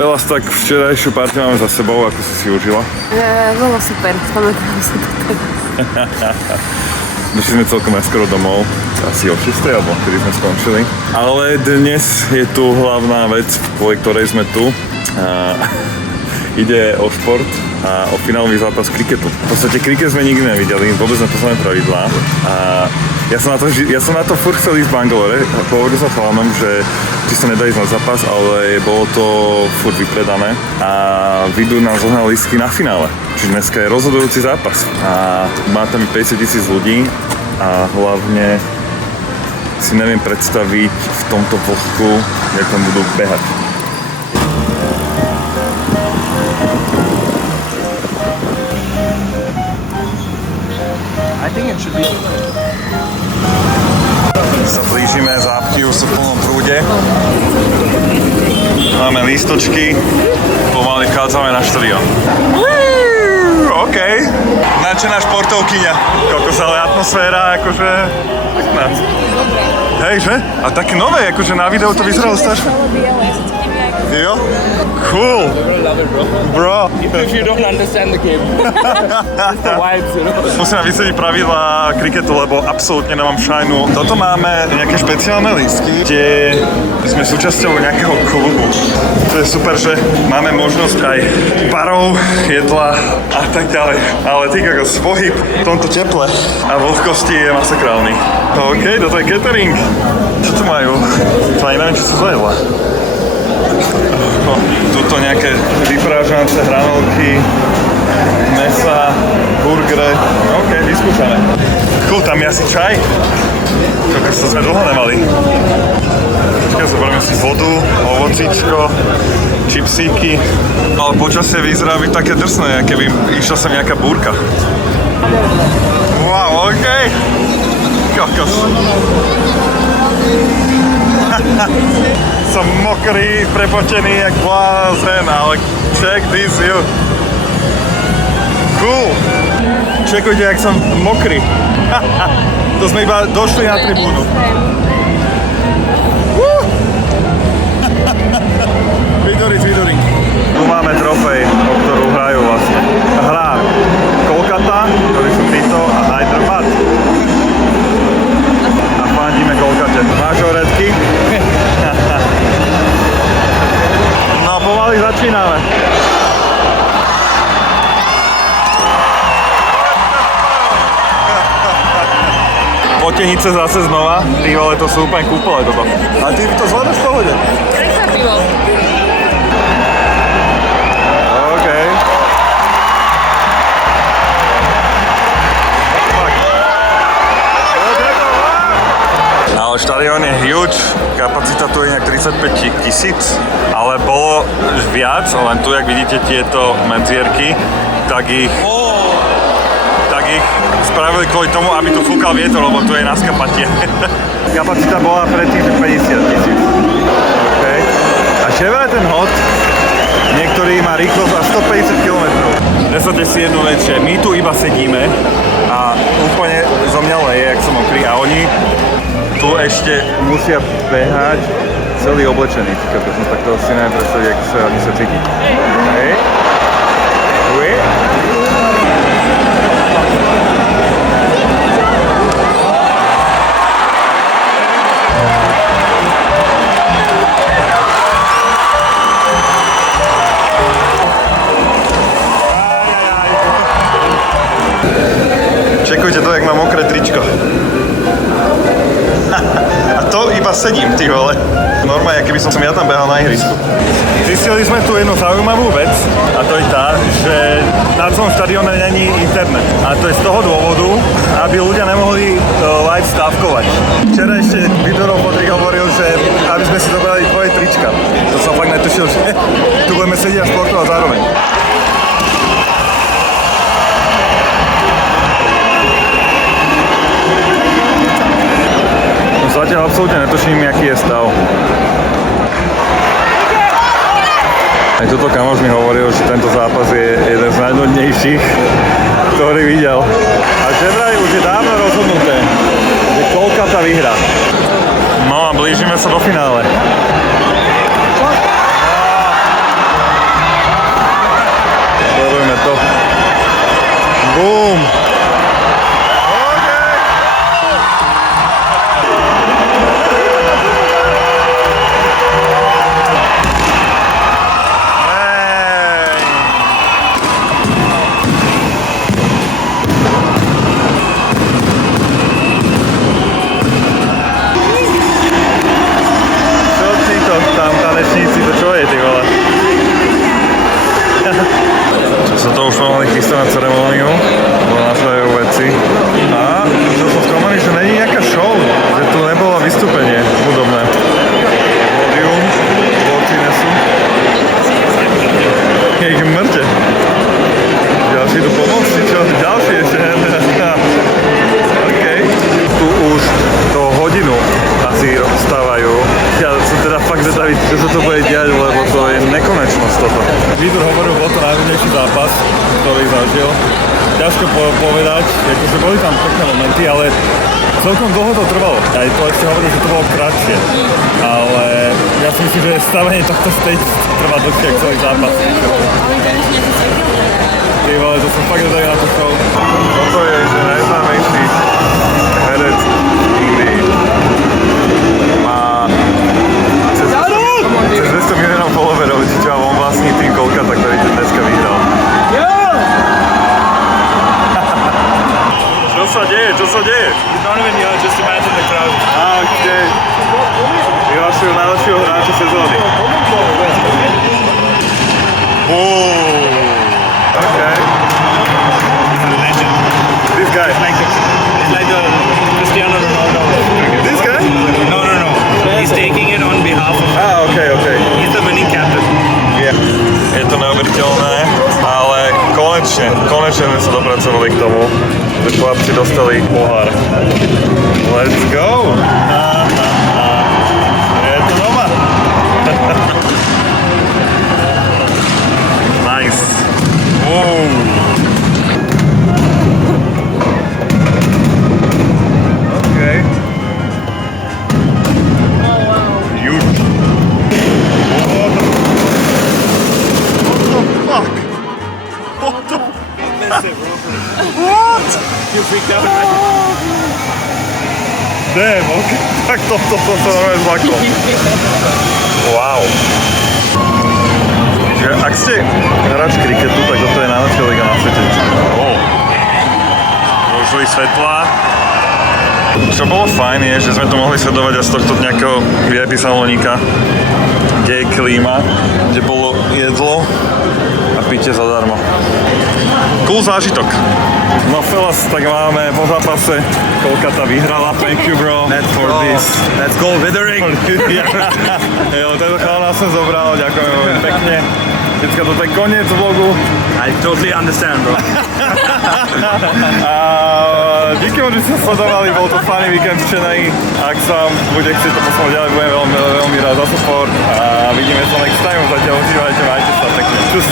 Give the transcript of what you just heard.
Veľa tak včerajšiu partiu máme za sebou, ako si užila? Bolo super, pamätám sa to. Došli sme celkom aj skoro domov, asi o 6, alebo kedy sme skončili. Ale dnes je tu hlavná vec, kvôli ktorej sme tu. Ide o šport a o finálový zápas kriketu. V podstate kriket sme nikdy nevideli, vôbec nepoznáme pravidlá. A ja som na to furt chcel ísť v Bangalore. Povedal som chalanom, že či sa nedá ísť na zápas, ale bolo to furt vypredané. A vyjdú nám zohnali lístky na finále. Čiže dneska je rozhodujúci zápas. A má tam 50 000 ľudí a hlavne si neviem predstaviť v tomto vlhku, jak tam budú behať. Sa blížime, zápky už sú v plnom prúde. Máme lístočky, pomaly vchádzame na štadión. OK. Načená športovkyňa. Kokos, ale atmosféra, akože... Hej, že? A také nové, akože na videu to vyzeralo strašne. Jo? Cool. Bro. Even if you don't understand the game. Just the vibes, you know. Musím vysvetliť pravidlá kriketu, lebo absolútne nemám šajnu. Toto máme nejaké špeciálne lístky, kde sme súčasťou nejakého klubu. To je super, že máme možnosť aj barov, jedla a tak ďalej. Ale ty kokos, pohyb v tomto teple a vlhkosti je masakrálny. OK, toto je catering. Čo tu majú? To aj neviem, čo sú za jedla. Tuto nejaké vyprážané hranolky, mesa, burgery. OK, vyskúšané. Cool, tam je asi čaj. Kokos, to sme dlho nemali. Počkaj, zoberiem si vodu, ovocíčko, čipsíky. Ale počasie vyzerá byť také drsné, keby išla sem nejaká búrka. Wow, OK. Kokos. Som mokrý, prepotený jak blázen, ale check this view. Cool. Čekujte, jak som mokrý. To sme iba došli na tribúnu. Vydoring. Tu máme trofej, o ktorú hrajú vlastne. Hrá Kolkata, ktorí sú títo, a Hyderabad. A fandíme Kolkate. Máš oredky? No pomaly začíname. Potenice zase znova. Ty vole, to sú úplne kúpele toto. A ty to zvládaš v pohode? Prekvapilo. OK. Ale štadión je huge, kapacita tu je nejak 35 000, ale bolo viac, len tu, jak vidíte tieto medzierky, tak ich spravili kvôli tomu, aby tu fúkal vietor, lebo tu je na skapatie. Kapacita bola predtým 50 000. Okay. A čevraj ten hod, niektorý má rýchlosť až 150 km. Predstavte si jednu vec, že my tu iba sedíme a úplne zo mňa leje, jak som mokrý, a oni tu ešte musia behať celý oblečený. Tak to si neviem predstaviť, jak sa oni sa cíti. Hej. Čekujte to, jak mám mokré tričko. A to iba sedím, ty vole. Normálne, keby som ja tam behal na ihrisku. Zistili sme tu jednu zaujímavú vec, a to je tá, že na celom štadióne není internet. A to je z toho dôvodu, aby ľudia nemohli live stávkovať. Včera ešte Vidorov Podrik hovoril, že aby sme si zobrali tvoje trička. To som fakt netušil, že tu budeme sedieť a športovať zároveň. Zatiaľ absolútne netuším, aký je stav. Aj toto kamoš mi hovoril, že tento zápas je jeden z najnudnejších, ktorý videl. A že vraj už je dávno rozhodnuté, že Kolkata vyhrá. No a blížime sa do finále. Čo je, ty vole? Čo sa to už pomaly chystá na ceremóniu, bo nasledujú veci. A čo som skúmaný, že není nejaká show, že tu nebolo vystúpenie hudobné. Pódium, borci nesú. Je ich mŕte. Ďalší tu pomôcť, čo? Ďalší ešte. OK. Tu už to hodinu asi rozstávajú. Ja som teda fakt zvedavý, čo sa to bude diať, lebo to je nekonečnosť toto. Vítor hovoril, bol to najhodnejší zápas, ktorý zažil. Ťažko povedať, akože boli tam pekné momenty, ale celkom dlho to trvalo. Aj to ešte hovoril, že to bolo kratšie. Ale ja si myslím, že stavenie tohto stage trvá dlhšie ako celý zápas. Ale to ešte nejaký svetil. Ty vole, to som fakt zvedavý na to show. Toto je najznámejší herec Indii. Má cez 200 miliónov followerov, čiže on vlastní tým Kolkata, ktorý dneska vyhral. Čo sa deje? Čo sa deje? Not even here, just imagine the crowd. OK. Vyhlašujú najlepšieho hráča sezóny. OK. This guy. It's like the Cristiano Ronaldo. This guy? No. He's taking it on behalf of. OK. He's the winning captain. Yeah. Je to neuveriteľné, ale konečne sme sa dopracovali k tomu, že chlapci dostali pohár. Let's go! Je to doma. Nice. Wow. OK. Huge. Fuck! What? You freaked out. Damn, ok. Tak to normálne zlaklo. Wow. Čiže ak ste hráč kriketu, tak toto je najlepšia liga na svete. Rozli svetlá. Čo bolo fajn je, že sme to mohli sledovať aj z tohto nejakého VIP salónika, kde je klíma, kde bolo jedlo a pitie zadarmo. Cool zážitok. No fellas, tak máme po zápase. Kolkata vyhrala. Thank you bro for this. Let's go withering. Jo, tento chalán som zobral, ďakujem veľmi pekne. Vždycka toto je koniec vlogu. I totally understand, bro. A díky vám, že ste sledovali, bol to funny víkend v Chennai. Ak sa bude chcieť to poslať ďalej, budem veľmi rád za support. A vidíme sa next time, zatiaľ užívajte, majte sa pekne. Čus.